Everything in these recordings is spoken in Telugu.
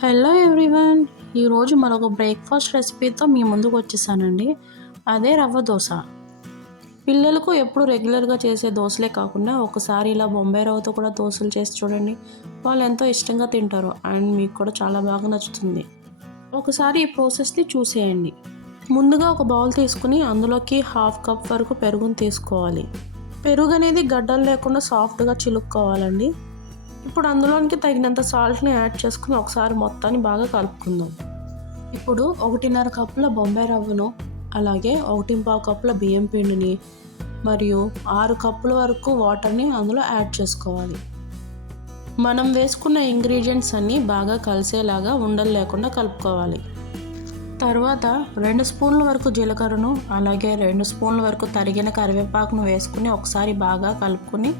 Hello everyone. ఈరోజు మరొక బ్రేక్ఫాస్ట్ రెసిపీతో మీ ముందుకు వచ్చేసానండి. అదే రవ్వ దోశ. పిల్లలకు ఎప్పుడు రెగ్యులర్గా చేసే దోశలే కాకుండా ఒకసారి ఇలా బొంబాయి రవ్వతో కూడా దోశలు చేసి చూడండి. వాళ్ళు ఎంతో ఇష్టంగా తింటారు అండ్ మీకు కూడా చాలా బాగా నచ్చుతుంది. ఒకసారి ఈ ప్రాసెస్ని చూసేయండి. ముందుగా ఒక బౌల్ తీసుకుని అందులోకి 1/2 కప్ వరకు పెరుగుని తీసుకోవాలి. పెరుగు అనేది గడ్డలు లేకుండా సాఫ్ట్గా చిలుక్కోవాలండి. ఇప్పుడు అందులోనికి తగినంత సాల్ట్ని యాడ్ చేసుకుని ఒకసారి మొత్తాన్ని బాగా కలుపుకుందాం. ఇప్పుడు 1.5 కప్పుల బొంబాయి రవ్వను, అలాగే 1.25 కప్పుల బియ్యం పిండిని మరియు 6 కప్పుల వరకు వాటర్ని అందులో యాడ్ చేసుకోవాలి. మనం వేసుకున్న ఇంగ్రీడియంట్స్ అన్నీ బాగా కలిసేలాగా ఉండలు లేకుండా కలుపుకోవాలి. తర్వాత 2 స్పూన్ల వరకు జీలకర్రను, అలాగే 2 స్పూన్ల వరకు తరిగిన కరివేపాకును వేసుకుని ఒకసారి బాగా కలుపుకొని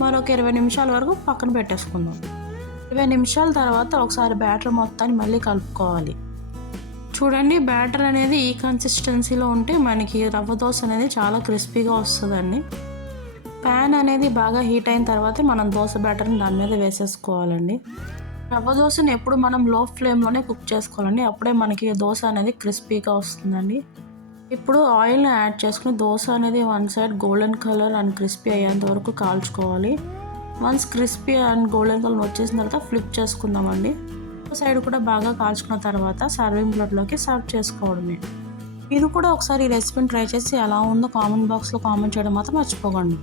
మరొక 20 నిమిషాల వరకు పక్కన పెట్టేసుకుందాం. 20 నిమిషాల తర్వాత ఒకసారి బ్యాటర్ మొత్తాన్ని మళ్ళీ కలుపుకోవాలి. చూడండి, బ్యాటర్ అనేది ఈ కన్సిస్టెన్సీలో ఉంటే మనకి రవ్వ దోశ అనేది చాలా క్రిస్పీగా వస్తుందండి. ప్యాన్ అనేది బాగా హీట్ అయిన తర్వాత మనం దోశ బ్యాటర్ని దాని మీద వేసేసుకోవాలండి. రవ్వ దోశని ఎప్పుడు మనం లో ఫ్లేమ్లోనే కుక్ చేసుకోవాలండి. అప్పుడే మనకి దోశ అనేది క్రిస్పీగా వస్తుందండి. ఇప్పుడు ఆయిల్ని యాడ్ చేసుకుని దోశ అనేది one side golden colour and crispy అయ్యేంత వరకు కాల్చుకోవాలి. Once crispy and golden colour వచ్చేసిన తర్వాత ఫ్లిప్ చేసుకుందామండి. సైడ్ కూడా బాగా కాల్చుకున్న తర్వాత సర్వింగ్ ప్లేట్లోకి సర్వ్ చేసుకోవడమే. మీరు కూడా ఒకసారి ఈ రెసిపీని ట్రై చేసి ఎలా ఉందో కామెంట్ బాక్స్లో కామెంట్ చేయడం మాత్రం మర్చిపోకండి.